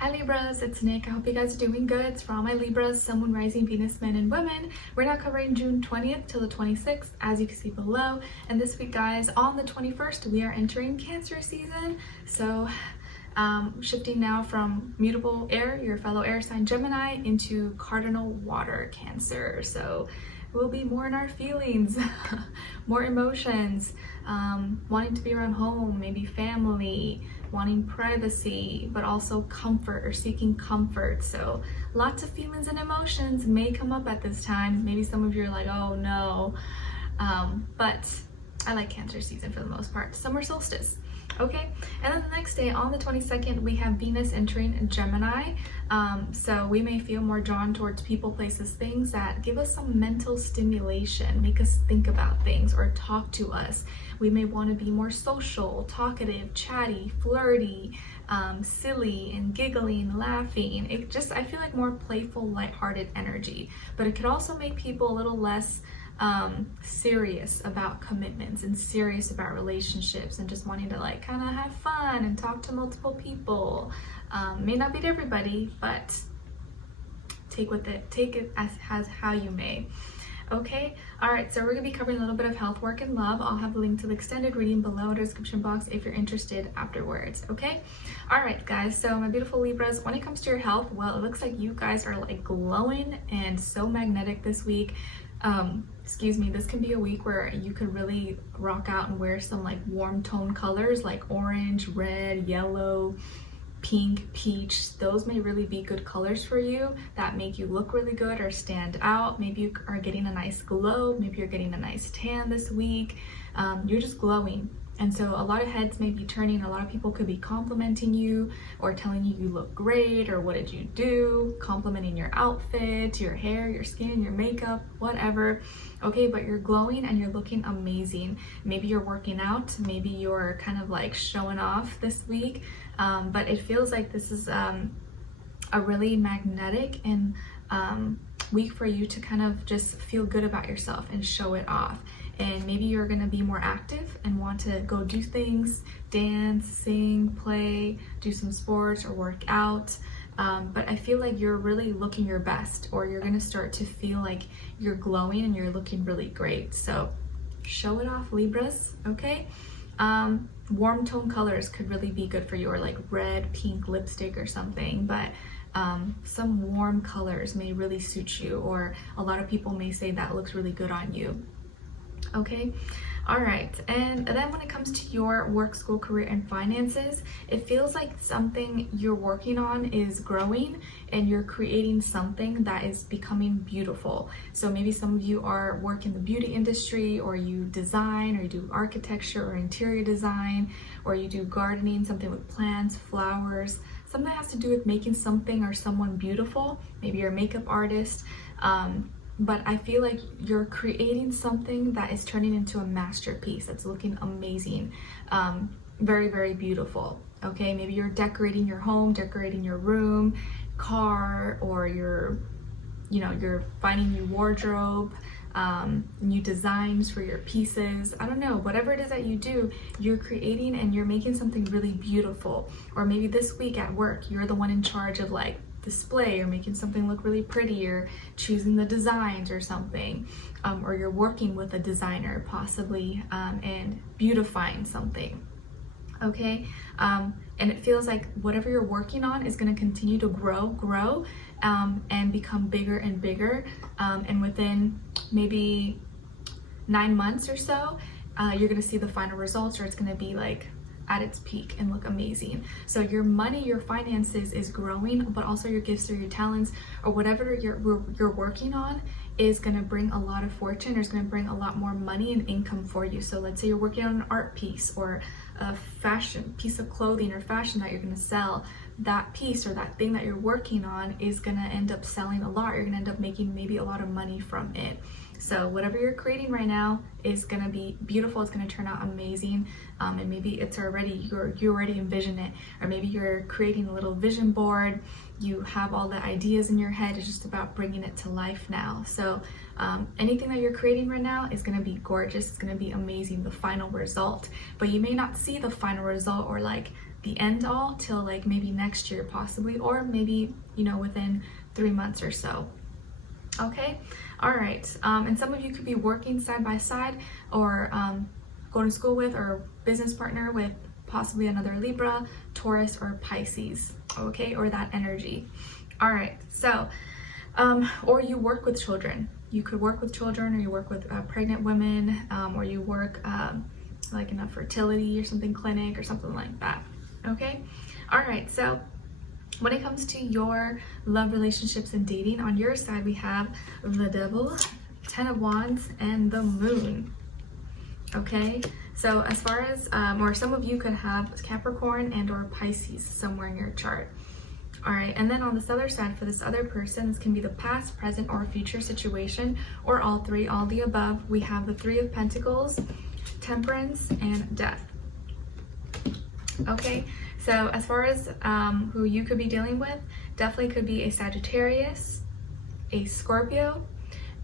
Hi Libras, it's Nick. I hope you guys are doing good. It's for all my Libras, Sun, Moon, Rising, Venus, men, and women. We're now covering June 20th till the 26th, as you can see below. And this week, guys, on the 21st, we are entering Cancer season. So shifting now from mutable air, your fellow air sign Gemini, into cardinal water Cancer. So we'll be more in our feelings, more emotions, wanting to be around home, maybe family, wanting privacy, but also comfort or seeking comfort. So lots of feelings and emotions may come up at this time. Maybe some of you are like, oh no, but I like Cancer season for the most part. Summer solstice. Okay, and then the next day on the 22nd, we have Venus entering Gemini. So we may feel more drawn towards people, places, things that give us some mental stimulation, make us think about things or talk to us. We may want to be more social, talkative, chatty, flirty, silly and giggling, laughing. I feel like more playful, lighthearted energy, but it could also make people a little less serious about commitments and serious about relationships and just wanting to like kind of have fun and talk to multiple people. May not be to everybody, but take it as how you may. Okay, all right, so we're gonna be covering a little bit of health, work, and love. I'll have a link to the extended reading below in the description box if you're interested afterwards. Okay, all right guys, so my beautiful Libras, when it comes to your health, well, it looks like you guys are like glowing and so magnetic this week. Excuse me, this can be a week where you could really rock out and wear some like warm tone colors like orange, red, yellow, pink, peach. Those may really be good colors for you that make you look really good or stand out. Maybe you are getting a nice glow, maybe you're getting a nice tan this week. You're just glowing. And so a lot of heads may be turning. A lot of people could be complimenting you or telling you you look great or what did you do, complimenting your outfit, your hair, your skin, your makeup, whatever. Okay, but you're glowing and you're looking amazing. Maybe you're working out, maybe you're kind of like showing off this week, but it feels like this is a really magnetic and week for you to kind of just feel good about yourself and show it off. And maybe you're gonna be more active and want to go do things, dance, sing, play, do some sports or work out. But I feel like you're really looking your best, or you're gonna start to feel like you're glowing and you're looking really great. So show it off, Libras, okay? Warm tone colors could really be good for you, or like red, pink lipstick or something, but some warm colors may really suit you, or a lot of people may say that looks really good on you. Okay, all right, and then when it comes to your work, school, career, and finances, it feels like something you're working on is growing and you're creating something that is becoming beautiful. So maybe some of you are working the beauty industry, or you design, or you do architecture or interior design, or you do gardening, something with plants, flowers, something that has to do with making something or someone beautiful. Maybe you're a makeup artist. But I feel like you're creating something that is turning into a masterpiece that's looking amazing, very, very beautiful. Okay, maybe you're decorating your home, decorating your room, car, or you're finding new wardrobe, new designs for your pieces. I don't know, whatever it is that you do, you're creating and you're making something really beautiful. Or maybe this week at work, you're the one in charge of like display or making something look really pretty, or choosing the designs or something, or you're working with a designer possibly and beautifying something. Okay, and it feels like whatever you're working on is going to continue to grow and become bigger and bigger, and within maybe 9 months or so, you're going to see the final results, or it's going to be like at its peak and look amazing. So your money, your finances is growing, but also your gifts or your talents or whatever you're working on is going to bring a lot of fortune, or is going to bring a lot more money and income for you. So let's say you're working on an art piece or a fashion piece of clothing or fashion that you're going to sell. That piece or that thing that you're working on is going to end up selling a lot. You're going to end up making maybe a lot of money from it. So whatever you're creating right now is going to be beautiful. It's going to turn out amazing. And maybe it's already, you already envision it, or maybe you're creating a little vision board. You have all the ideas in your head. It's just about bringing it to life now. So anything that you're creating right now is going to be gorgeous. It's going to be amazing, the final result. But you may not see the final result or like the end all till like maybe next year possibly, or maybe, you know, within 3 months or so. Okay, all right. And some of you could be working side by side, or going to school with, or business partner with possibly another Libra, Taurus, or Pisces, okay, or that energy. All right, so, or you work with children. You could work with children, or you work with pregnant women, or you work like in a fertility or something clinic or something like that, okay? All right, so when it comes to your love, relationships, and dating, on your side we have the Devil, 10 of Wands, and the Moon. Okay, so as far as, or some of you could have Capricorn and or Pisces somewhere in your chart. All right, and then on this other side, for this other person, this can be the past, present, or future situation, or all three, all the above. We have the Three of Pentacles, Temperance, and Death. Okay, so as far as who you could be dealing with, definitely could be a Sagittarius, a Scorpio,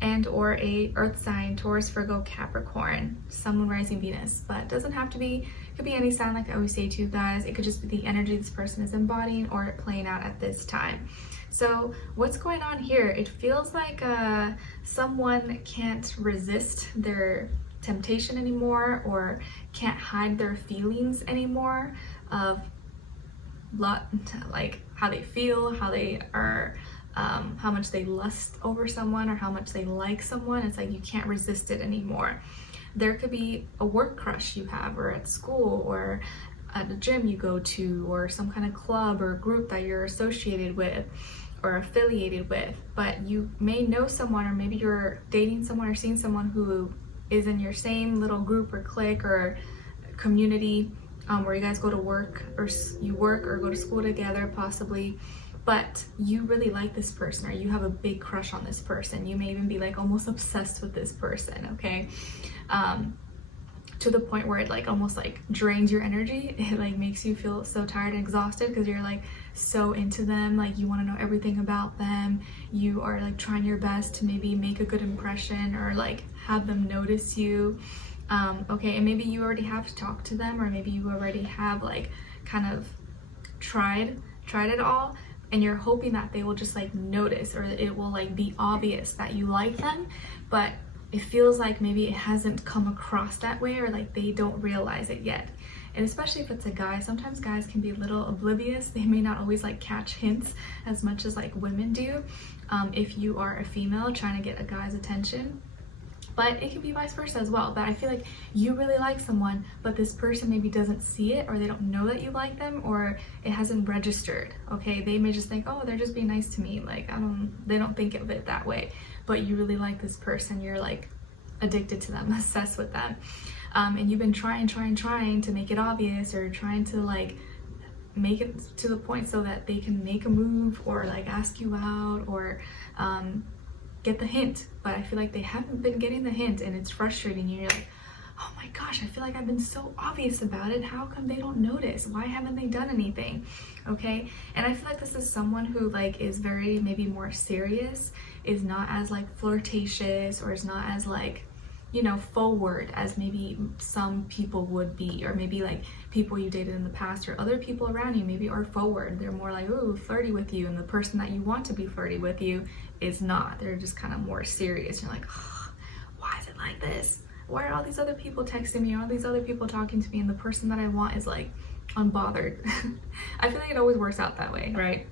and or a earth sign, Taurus, Virgo, Capricorn, Sun, Moon, Rising, Venus. But it doesn't have to be, it could be any sign, like I always say to you guys. It could just be the energy this person is embodying or playing out at this time. So what's going on here? It feels like someone can't resist their temptation anymore, or can't hide their feelings anymore of like how they feel, how they are, how much they lust over someone, or how much they like someone. It's like you can't resist it anymore. There could be a work crush you have, or at school, or at a gym you go to, or some kind of club or group that you're associated with or affiliated with. But you may know someone, or maybe you're dating someone or seeing someone who is in your same little group or clique or community, where you guys go to work, or you work or go to school together possibly, but you really like this person, or you have a big crush on this person. You may even be like almost obsessed with this person, okay? To the point where it like almost like drains your energy. It like makes you feel so tired and exhausted because you're like so into them, like you want to know everything about them. You are like trying your best to maybe make a good impression, or like have them notice you. Okay, and maybe you already have talked to them, or maybe you already have like kind of tried it all, and you're hoping that they will just like notice, or it will like be obvious that you like them, but it feels like maybe it hasn't come across that way, or like they don't realize it yet. And especially if it's a guy, sometimes guys can be a little oblivious. They may not always like catch hints as much as like women do, if you are a female trying to get a guy's attention. But it can be vice versa as well. But I feel like you really like someone, but this person maybe doesn't see it, or they don't know that you like them, or it hasn't registered, okay? They may just think, oh, they're just being nice to me. Like, they don't think of it that way. But you really like this person. You're like addicted to them, obsessed with them. And you've been trying to make it obvious, or trying to like make it to the point so that they can make a move, or like ask you out, or get the hint. But I feel like they haven't been getting the hint, and it's frustrating you. You're like, oh my gosh, I feel like I've been so obvious about it. How come they don't notice? Why haven't they done anything? Okay, and I feel like this is someone who like is very maybe more serious, is not as like flirtatious, or is not as like, you know, forward as maybe some people would be, or maybe like people you dated in the past, or other people around you maybe are forward. They're more like, ooh, flirty with you, and the person that you want to be flirty with you is not. They're just kind of more serious. You're like, oh, why is it like this? Why are all these other people texting me, all these other people talking to me, and the person that I want is like unbothered? I feel like it always works out that way, right?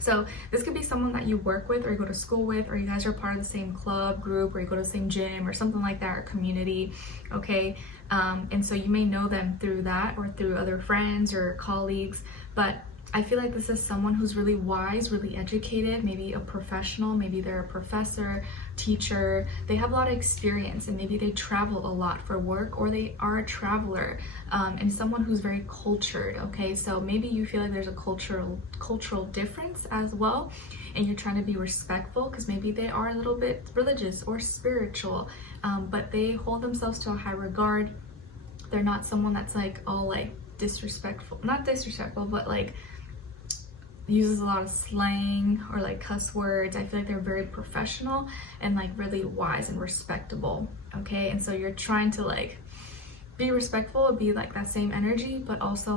So this could be someone that you work with, or you go to school with, or you guys are part of the same club, group, or you go to the same gym or something like that, or community, okay? And so you may know them through that, or through other friends or colleagues. But I feel like this is someone who's really wise, really educated, maybe a professional, maybe they're a professor, teacher. They have a lot of experience, and maybe they travel a lot for work, or they are a traveler, and someone who's very cultured, okay? So maybe you feel like there's a cultural difference as well, and you're trying to be respectful because maybe they are a little bit religious or spiritual, but they hold themselves to a high regard. They're not someone that's like all like disrespectful, not disrespectful, but like uses a lot of slang or like cuss words. I feel like they're very professional and like really wise and respectable, okay? And so you're trying to like be respectful, be like that same energy, but also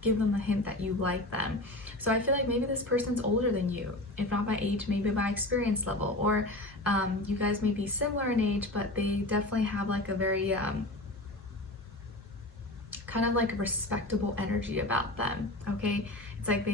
give them a hint that you like them. So I feel like maybe this person's older than you, if not by age, maybe by experience level, or you guys may be similar in age, but they definitely have like a very kind of like a respectable energy about them. Okay, it's like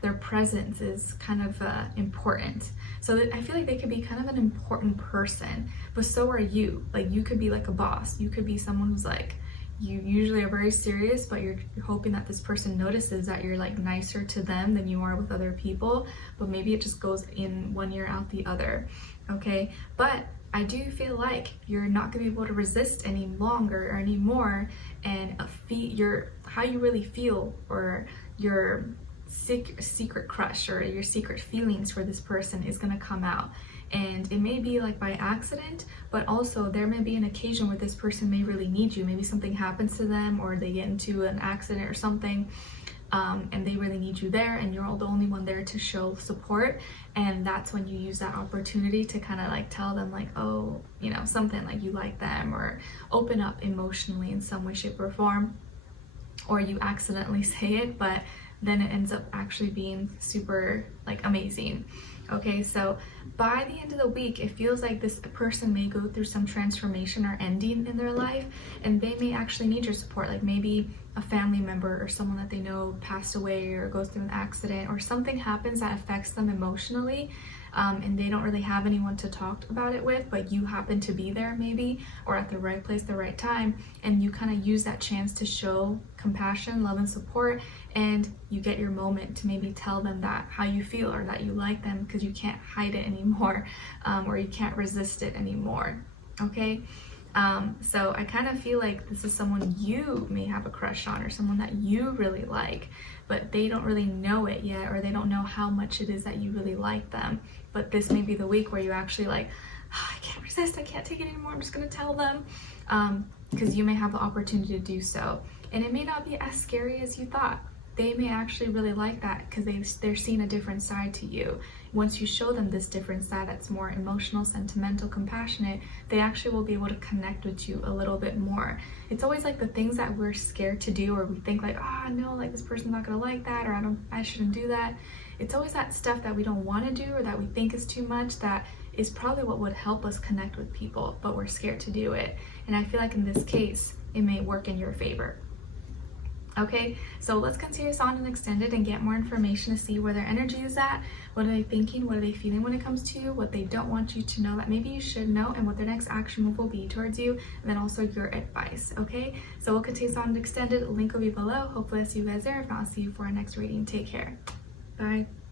their presence is kind of important. So that I feel like they could be kind of an important person, but so are you. Like you could be like a boss. You could be someone who's like, you usually are very serious, but you're hoping that this person notices that you're like nicer to them than you are with other people, but maybe it just goes in one ear out the other. Okay, but I do feel like you're not going to be able to resist any longer or anymore, and how you really feel, or your secret crush or your secret feelings for this person is going to come out. And it may be like by accident, but also there may be an occasion where this person may really need you. Maybe something happens to them, or they get into an accident or something, and they really need you there, and you're the only one there to show support. And that's when you use that opportunity to kind of like tell them like, oh, you know, something like you like them, or open up emotionally in some way, shape, or form. Or you accidentally say it, but then it ends up actually being super like amazing. Okay, so by the end of the week, it feels like this person may go through some transformation or ending in their life, and they may actually need your support. Like maybe a family member or someone that they know passed away, or goes through an accident, or something happens that affects them emotionally, and they don't really have anyone to talk about it with, but you happen to be there maybe, or at the right place, the right time, and you kind of use that chance to show compassion, love, and support, and you get your moment to maybe tell them that how you feel, or that you like them, because you can't hide it anymore, or you can't resist it anymore. Okay, so I kind of feel like this is someone you may have a crush on, or someone that you really like, but they don't really know it yet, or they don't know how much it is that you really like them. But this may be the week where you actually like, oh, I can't resist, I can't take it anymore, I'm just gonna tell them, because you may have the opportunity to do so. And it may not be as scary as you thought. They may actually really like that, because they're seeing a different side to you. Once you show them this different side that's more emotional, sentimental, compassionate, they actually will be able to connect with you a little bit more. It's always like the things that we're scared to do, or we think like, oh no, like this person's not gonna like that, or I shouldn't do that. It's always that stuff that we don't want to do, or that we think is too much, that is probably what would help us connect with people, but we're scared to do it. And I feel like in this case, it may work in your favor. Okay, so let's continue this on and extend it and get more information to see where their energy is at. What are they thinking? What are they feeling when it comes to you? What they don't want you to know that maybe you should know, and what their next action move will be towards you, and then also your advice. Okay, so we'll continue this on and extend it. Link will be below. Hopefully I'll see you guys there. If not, I'll see you for our next reading. Take care. Bye.